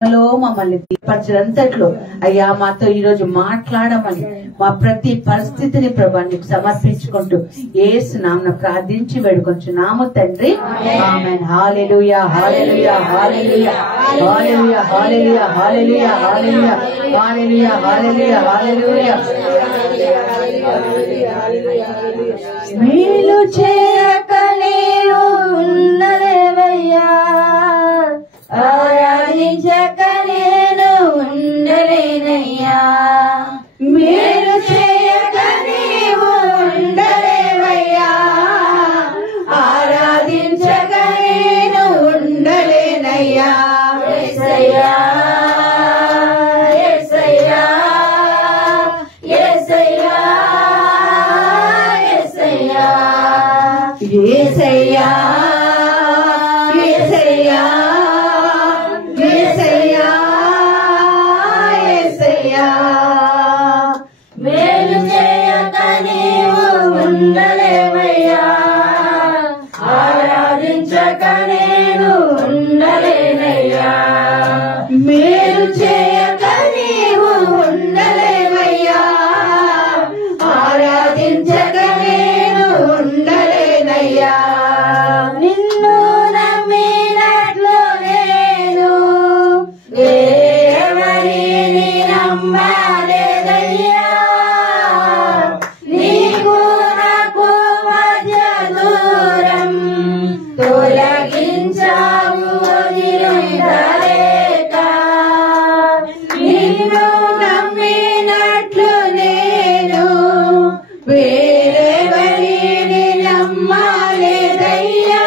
మమ్మల్ని దీపరచడంతట్లో అయ్యా మాతో ఈ రోజు మాట్లాడమని మా ప్రతి పరిస్థితిని ప్రభా నీకు సమర్పించుకుంటూ యేసు నామమున ప్రార్థించి వేడుకొంచున్నాము తండ్రి ఆమేన్. హల్లెలూయా హల్లెలూయా హల్లెలూయా హల్లెలూయా హల్లెలూయా హల్లెలూయా హల్లెలూయా హల్లెలూయా హల్లెలూయా హల్లెలూయా. మేలు చేయక నేను ఉండలేవయ్యా, ఆరాధించక నేను ఉండలేనయ్యా. మేలు చేయక నీవు ఉండలేవయ్యా, ఆరాధించక నేను ఉండలేనయ్యా. యేసయ్యా యేసయ్యా యేసయ్యా యేసయ్యా యేసయ్యా యేసయ్యా యేసయ్యా. మేలు చేయక నీవు ఉండలేవయ్యా, ఆరాధించక నేను ఉండలేనయ్యా. మేలు చేయక నీవు ఉండలేవయ్యా, ఆరాధించక నేను ఉండలేనయ్యా. నిన్ను నమ్మినట్లు నేను ఎవరిని నమ్మలేదయ్యా. నీకు నాకు మధ్య దూరం తొలగించావు వదిలిందలేక. నిన్ను నమ్మినట్లు నేను వేరెవరిని నమ్మలేదయ్యా.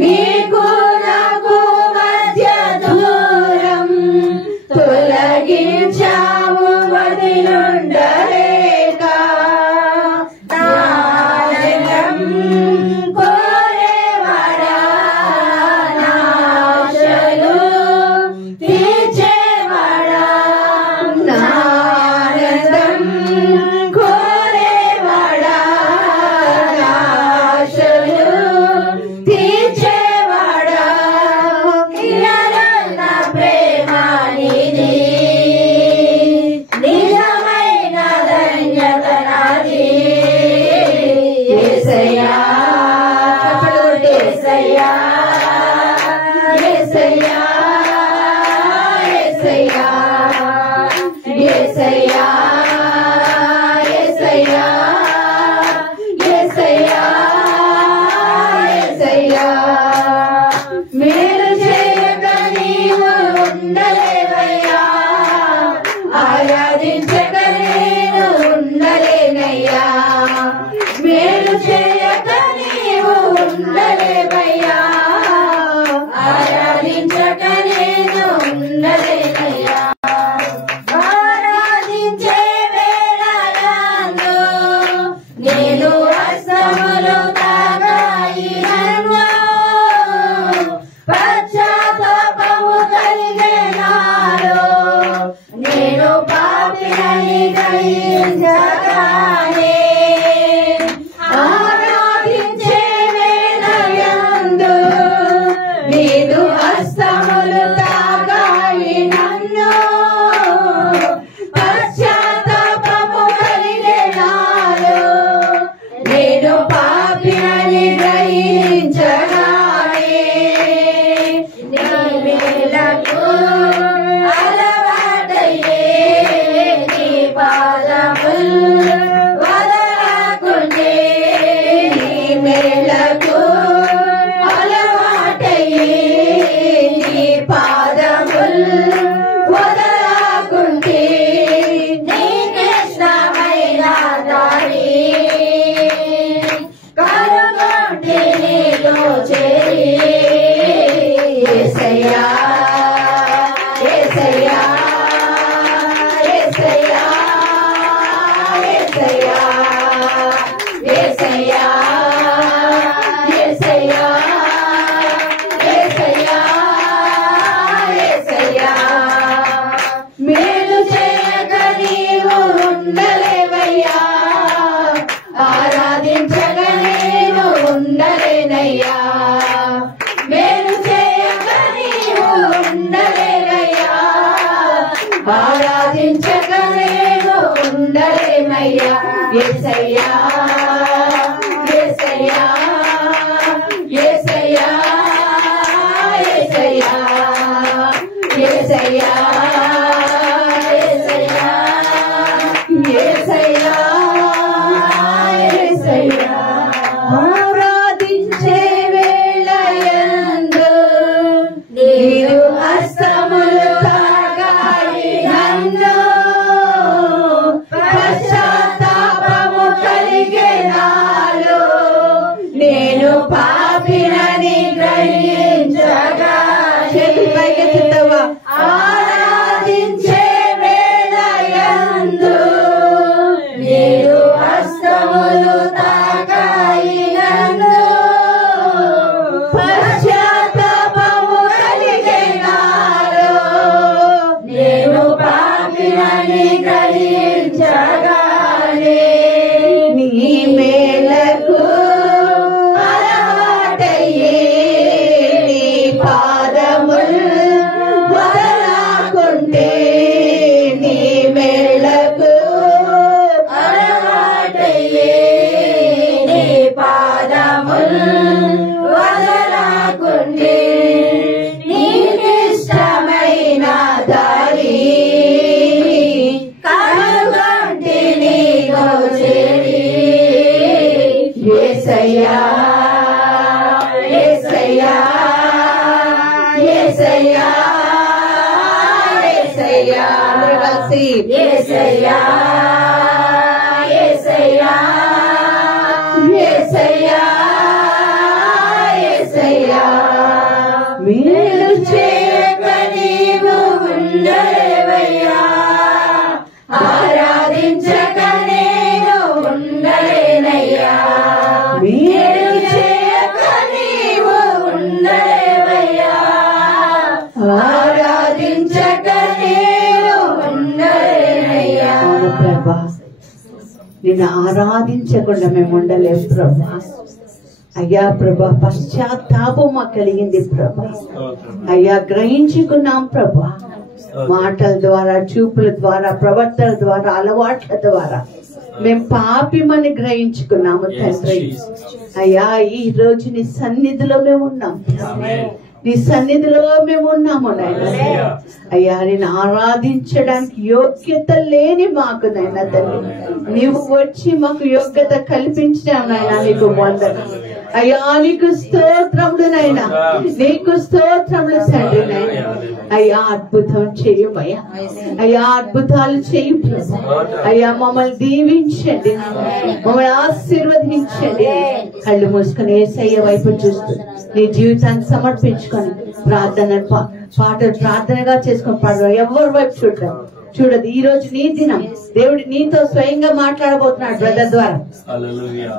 నీకు నాకు మధ్య దూరం తొలగించావు వదిలుండలేక. నాశనం కోరేవాడా, నాశలు తీర్చేవాడా. నానందం కోరేవాడా, నాశలు తీర్చేవాడా. ఇలాన ప్రేమ నీది, నిజమైన ధన్యత నాది. యేసయ్యా యేసయ్యా యేసయ్యా యేసయ్యా యేసయ్యా యేసయ్యా యేసయ్యా యేసయ్యా. మేలు చేయక నీవు ఉండలేవయ్యా, ఆరాధించక నేను ఉండలేనయ్యా. మేలు చేయక నీవు ఉండలేవయ్యా, ఆరాధించక నేను ఉండలేనయ్యా. ఆరాధించే వేళలందు నేను హస్తములు తాగాయినను, పశ్చాత్తాపము కలిగే నాలో నేను పాపినని గ్రహించగానే. ఆరాధించే వేళయందు నీదు హస్తములు ఉండలేవయ్యా, ఆరాధించక నేను ఉండలేమయ్యా. యేసయ్యా యేసయ్యా యేసయ్యా యేసయ్యా యేసయ్యా యేసయ్యా యేసయ్యా. ఆరాధించే వేళయందు నీవు హస్తములు తాకాలి నన్ను, పశ్చాత్తాపము కలిగే నాలో నేను పాపినని గ్రహించగా. ఆరాధించే వేళయందు నీవు హస్తములు తాకాయి నన్ను, పశ్చాత్తాపము కలిగే నాలో నేను పాపినని గ్రహించగానే. నీ మేలకు అలవాటయ్యే నీ పాదములు వదలకుంటే, నీ మేలకు అలవాటయ్యే నీ పాదములు వదలకుంటే, నీకిష్టమైన దారి కనుగొంటి నీలో చేరి. యేసయ్యా యేసయ్యా యేసయ్యా యేసయ్యా. కలిసి యేసయ్యా యేసయ్యా యేసయ్యా యేసయ్యా. మేలు చేయక నీవు ఉండలేవయ్యా, ఆరాధించక నేను ఉండలేనయ్యా. మేలు చేయక నీవు ఉండలేవయ్యా, ఆరాధించక నేను ఉండలేనయ్యా. ప్రభా, నిన్ను ఆరాధించకుండా మేము ఉండలేము ప్రభా. అయ్యా ప్రభా, పశ్చాత్తాపం మాకు కలిగింది ప్రభా. అయ్యా గ్రహించుకున్నాం ప్రభా, మాటల ద్వారా, చూపుల ద్వారా, ప్రవర్తన ద్వారా, అలవాట్ల ద్వారా మేము పాపిమని గ్రహించుకున్నాము తండ్రి. అయ్యా ఈ రోజు నీ సన్నిధిలో మేము ఉన్నాం, నీ సన్నిధిలో మేము ఉన్నాము నాయన. అయ్యా నేను ఆరాధించడానికి యోగ్యత లేని మాకు నాయన తండ్రి, నీవు వచ్చి మాకు యోగ్యత కల్పించినావు నాయన. నీకు వందనం అయ్యా, నీకు స్తోత్రములు నాయన, నీకు స్తోత్రములు తండ్రి నాయన. అయ్యా అద్భుతం చేయమయ్యా, అయ్యా అద్భుతాలు చేయి అయ్యా. మమ్మల్ని దీవించండి, మమ్మల్ని ఆశీర్వదించండి. కళ్ళు మూసుకొని యేసయ్య వైపు చూస్తూ నీ జీవితాన్ని సమర్పించుకొని పాటలు ప్రార్థనగా చేసుకొని పాడు. ఎవరి వైపు చూడదు. ఈ రోజు నీ దినం, దేవుడు నీతో స్వయంగా మాట్లాడబోతున్నాడు బ్రదర్ ద్వారా,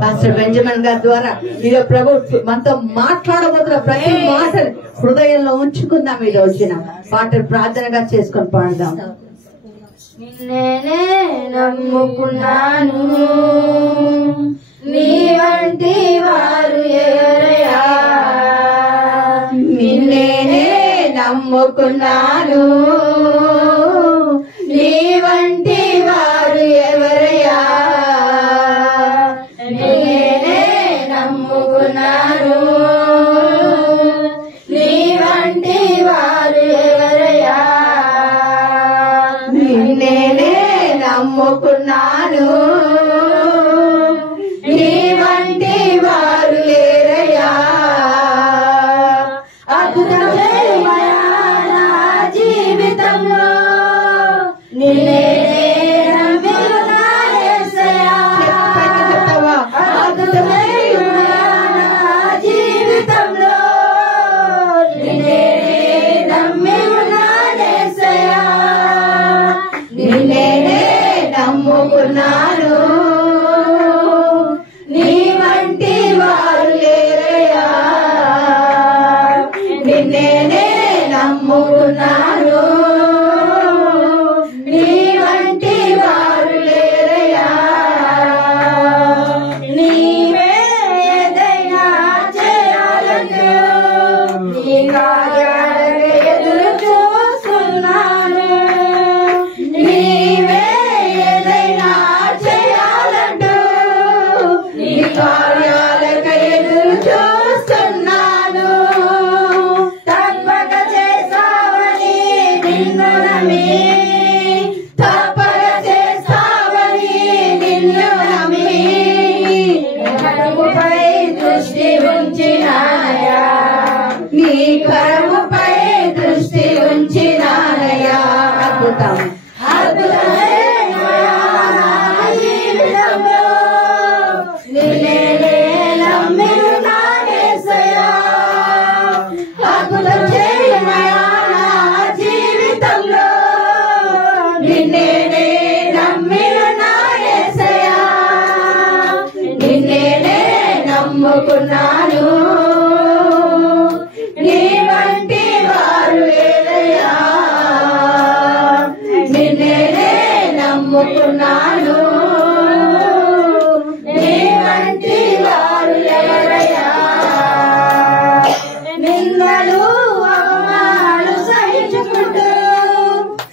పాస్టర్ బెంజమిన్ గారి ద్వారా. ఇక ప్రభు మనతో మాట్లాడబోతున్న ప్రతి మాటను హృదయంలో ఉంచుకుందాం. ఈ రోజున పాటలు ప్రార్థనగా చేసుకొని పాడదాం. నిన్నే నమ్ముకున్నాను, నీ వంటి వారు ఎవరయ్యా. నిన్నే నమ్ముకున్నాను, నీ వంటి వారు ఎవరయ్యా. నిన్నే నమ్ముకున్నాను, నీ వంటి వారు ఎవరయ్యా. నిన్నే నమ్ముకున్నాను, నీ వంటి వారు లేరయ్యా. అద్భుతమయ్యా నా జీవితంలో, నిన్నే నమ్మిన యేసయ్యా. అద్భుతమయ్యా నా జీవితంలో, నిన్నే నమ్మిన యేసయ్యా. నిన్నే నమ్ముకున్నాను, నమ్మి తప్పక చేస్తావని నిన్ను నమ్మి కరముపై దృష్టి ఉంచినానయ్యా నీ కరముపై దృష్టి ఉంచినానయ్యా అద్భుతం అద్భుతమయ్యా నా జీవితంలో నిన్నే నమ్మి ఉన్నానేసయ్యా అద్భుతం చేయమయ్యా నా జీవితంలో నిన్నే నమ్మి ఉన్నానేసయ్యా నిన్నే నమ్ముకున్నాను నీ వంటి వారు లేరయ్యా నిన్నే నమ్ముకున్నాను నీ వంటి వారు లేరయ్యా నిందలు అవమానాలు సహించుకుంటూ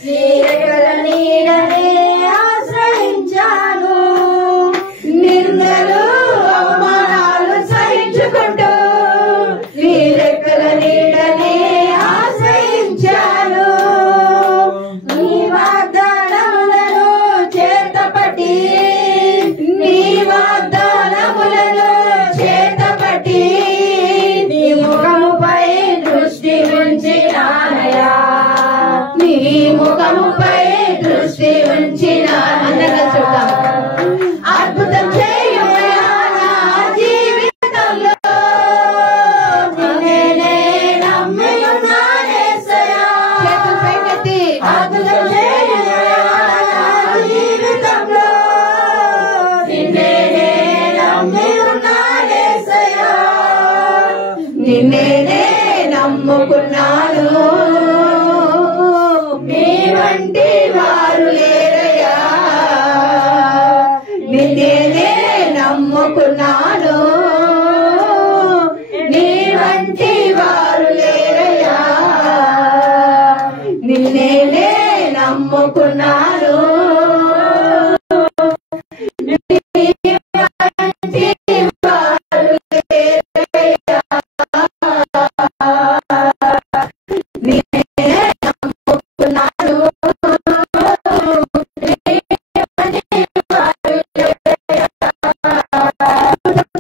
నీ రెక్కల నీడనే ఆశ్రయించాను నిందలు అవమానాలు సహించుకుంటూ నీ రెక్కల నీడనే ఆశ్రయించాను నీ వాగ్దానములను చేతపట్టి నీ వాగ్దానములను చేతపట్టి నీ ముఖముపై దృష్టి ఉంచినానయ్యా నీ ముఖముపై దృష్టి ఉంచినానయ్యా చూద్దాం అద్భుతం చేయమయ్యా నా జీవితంలో నిన్నే నమ్మి ఉన్నానేసయ్యా చేతులు పైకెత్తి అద్భుతం చేయమయ్యా నా జీవితంలో నిన్నే నమ్మి ఉన్నానేసయ్యా నిన్నే నమ్ముకున్నాను మీ వంటి వారు లేరయ్యా నిన్నే నమ్ముకున్నాను నీ వంటి వారు లేరయ్యా నిన్నే నమ్ముకున్నాను నీ వంటి వారు లేరయ్యా నిన్నే నమ్ముకున్నాను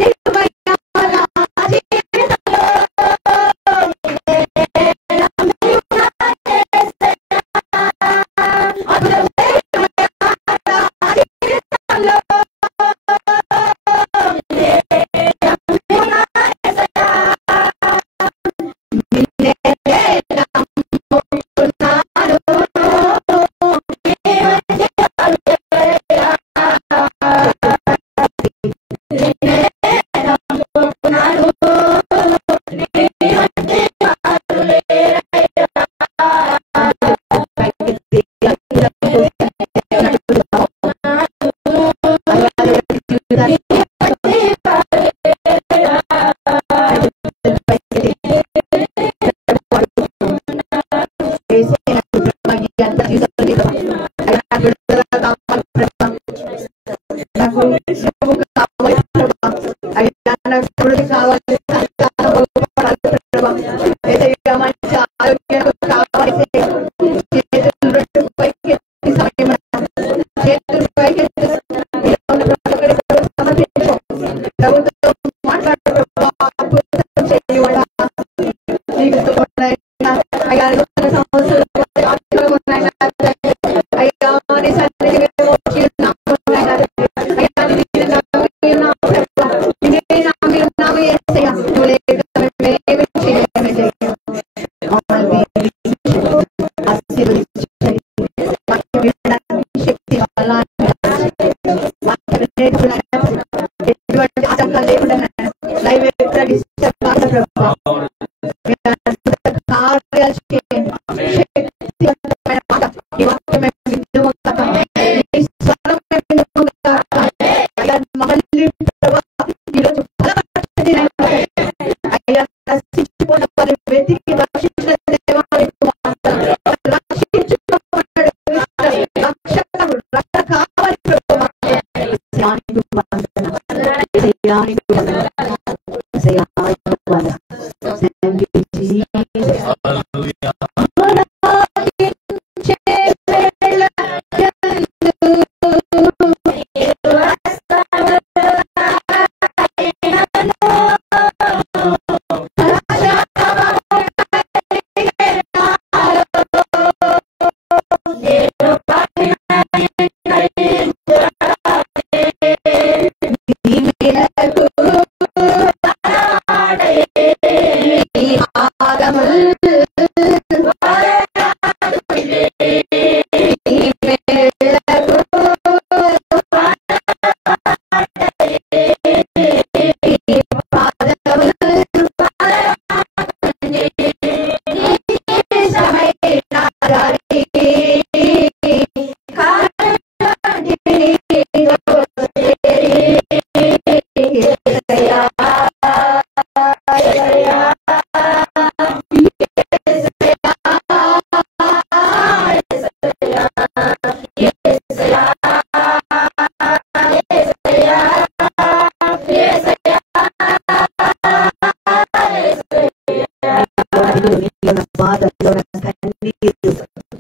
బాధల్లో ఉన్న కన్నీరు,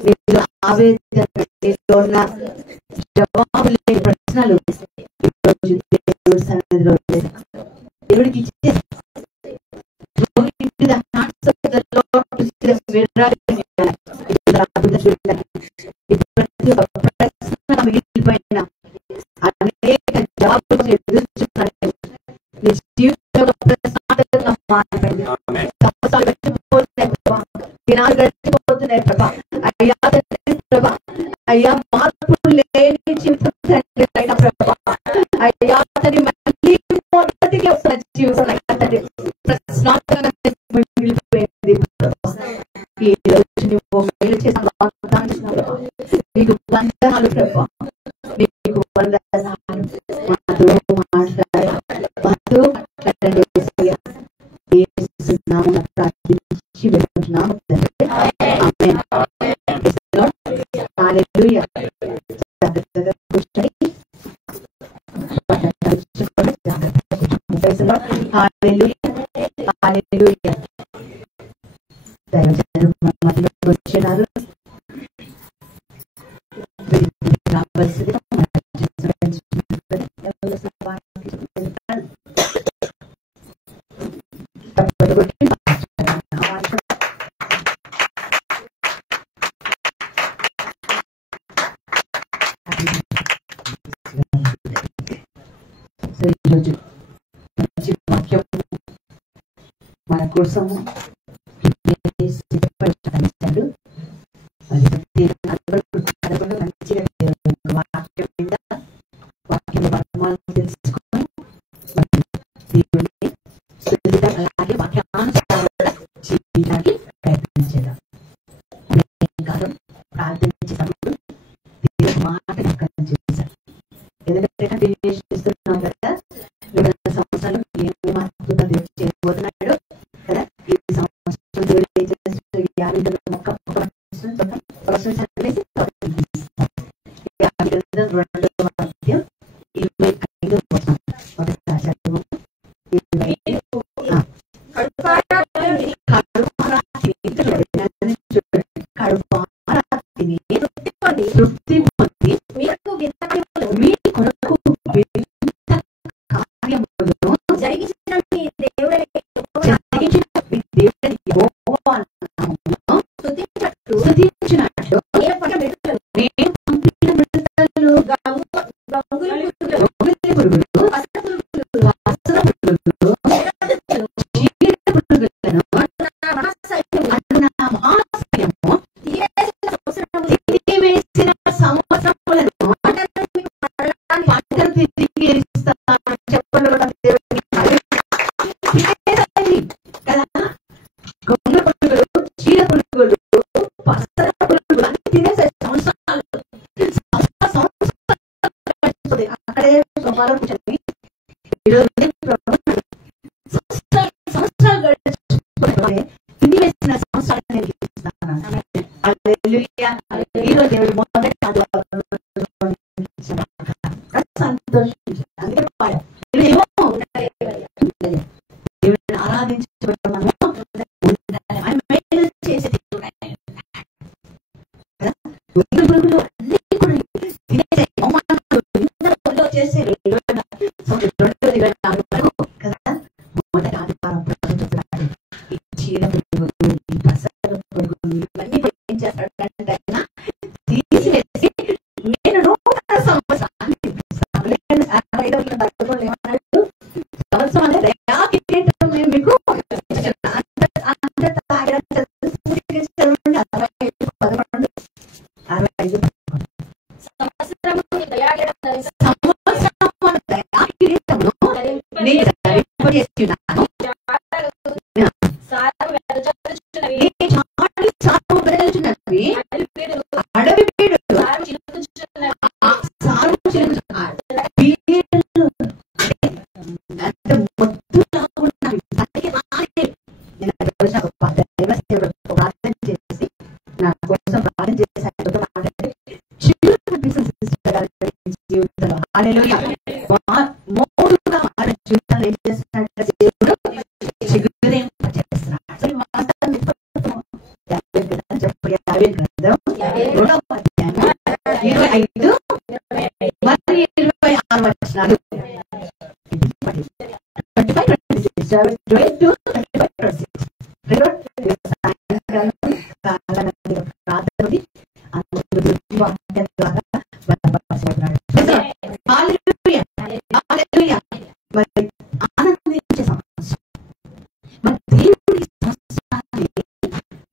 నీలో ఆవేదన, నీలో ఉన్న జవాబు లేని ప్రశ్నలు ఈరోజు దేవుడి సన్నిధిలో దేవుడికి ఇచ్చే మిగిలిపోయిన అనేక జాబులు ఎదుర్కొంటున్నాయి. నీ జీవితంలో ప్రశాంతంగా మారిపోయింది. సంవత్సరాలు గడిచిపోతున్నాయి ప్రభా, దినాలు గడిచిపోతున్నాయి ప్రభా. అయ్యా ప్రభా, అయ్యా మార్పు లేని జీవితం అయిన ప్రభా, అయ్యా తని మళ్ళీ మొదటికి వస్తున్న జీవితం ప్రశాంతంగా మిగిలిపోయింది. ఈ రోజు నువ్వు మేలు చేసిన నీకు వందనాలు ప్రభా, నీకు వందనాలు. మాతో ప్రార్థించి వెళ్తున్నాము. హల్లెలూయా. జాగ్రత్తగా కూర్చొని హల్లెలూయా. దైవజనులు మన మధ్యలోకి వచ్చినారు. రావాల్సిందిగా ఈరోజు మంచి వాక్యం మన కోసము సిద్ధపరిచాడు. మంచిగా వాక్యం మీద వాక్యం వర్మాలను తెలుసుకొని దేవుని అలాగే వాక్యానుసారంగా జీవించడానికి ప్రయత్నించేద్దాం. కాలం ప్రార్థించేటప్పుడు దేవుని మాట జ్ఞాపకం చేశారు. ఎందుకంటే చేస్తున్నాం కదా, 2 సంవత్సరాలు ఏమి అద్భుతం దేవుడు చేయబోతున్నాడు కదా. ఈ సంవత్సరం దేవుడు ఏం చేస్తున్నాడు? 50 మొక్క తృప్తి పొంది మీ కొరకు కార్యములను జరిగించిన యావేలు గ్రంథం 2వ అధ్యాయం 25 మరియు 26 వచనాలు. ఆనందించే సమస్య మన దేవుడి సమస్యని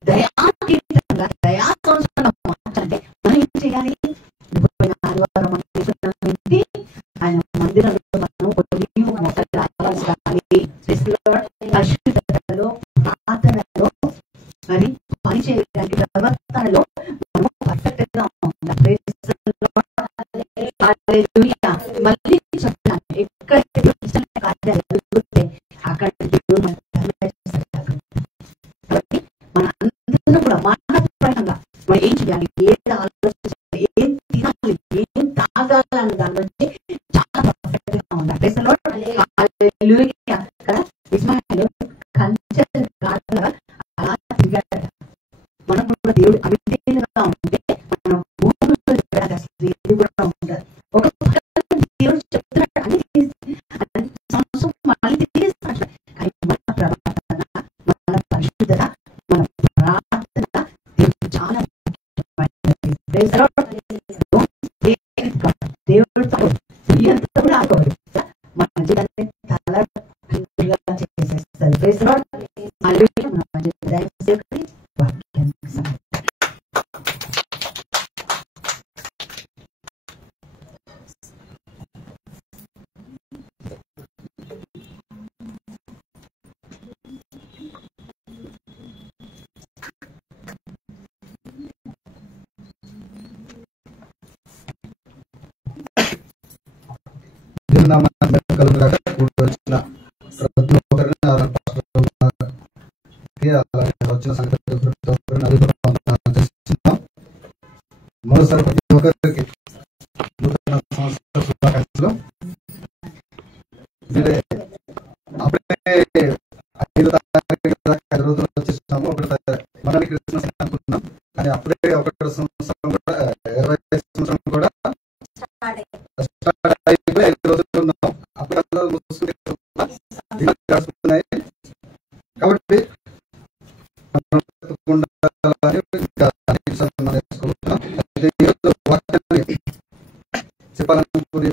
దయాతీతంగా దయాసంస్కరణ మార్చంటే మనం ఏం చేయాలి? ఆదివారం ఆయన మందిరంలో మనం మొక్కలు రావాలి. పరిశుద్ధతలో ప్రార్థనలో మరి పని చేయడానికి ప్రవర్తనలో మనం పర్ఫెక్ట్ గా ఉండాలి. మళ్ళీ చెప్తాను, ఎక్కడ కార్యాలు జరుగుతే అక్కడ దేవుడు మన కాబట్టి మన అందరూ కూడా మానవపరంగా మనం ఏం చేయాలి, ఏది ఆలోచించాలి, ఏం తినాలి, ఏం తాగాలని దాని నుంచి చాలా పర్ఫెక్ట్ గా ఉండాలి. ఇస్మాయిల్ కంచె అలా తిరిగాడు. మనం కూడా దేవుడు అవిధేయులుగా ఉంటే మన భూమిలో అసలు ఏది కూడా ఉండదు. ఒక దేవుడు చెప్తున్నాడు అని సంవత్సరం మళ్ళీ తీస్తాడు. కానీ మన ప్రవర్తన, మన పరిశుద్ధత, మన ప్రార్థన దేవుడు చాలా దేవుడితో కూడా ఆడుకోవాలి. మన జీవితాన్ని చాలా చేసేస్తారు. మరోసారి ప్రతి ఒక్కరికి నూతన సంవత్సర శుభాకాంక్షలు. అప్పుడే 5వ తారీఖు 5 రోజులు వచ్చేసాము. మనకి క్రిస్మస్ అనుకుంటున్నాం, కానీ అప్పుడే 1 సంవత్సరం కూడా 25 సంవత్సరం కూడా స్టార్ట్ అయిపోయి 5 రోజులు ఉన్నాం. అప్పుడు గడుస్తున్నాయి. కాబట్టి చెప్పాలనుకునే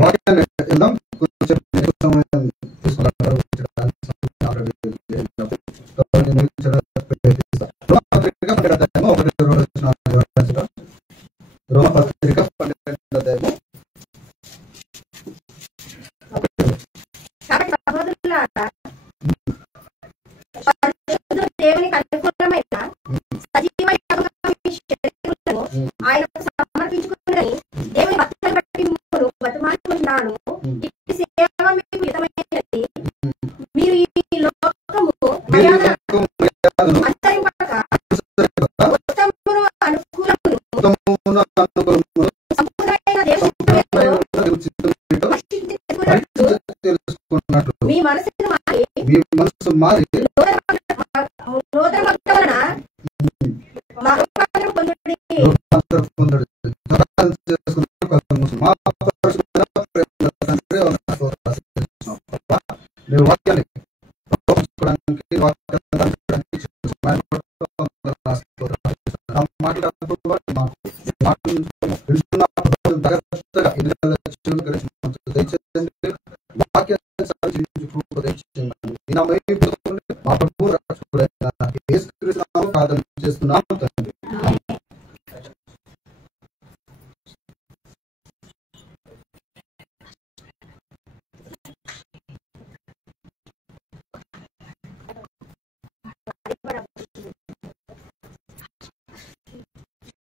వాక్యాన్ని వెళ్దాం. కొంచెం సమయం తీసుకున్నారు. రోమపత్రిక 12వ అధ్యాయము. దేవునికి అనుకూలమైన సజీవ శరీరములను ఆయనకు సమర్పించుకుని దేవుని భక్తులను బట్టి మిమ్మల్ని బతిమాలుకుంటున్నాను. ఇట్టి సేవ మీకు హితమైనది. మీరు ఈ లోకము అంతరింపక ఉత్తమమును అనుకూలమును సంపూర్ణమైన దేవుని తెలుసుకున్నట్లు మీ మనసును మారి చేస్తున్నాము తండ్రి.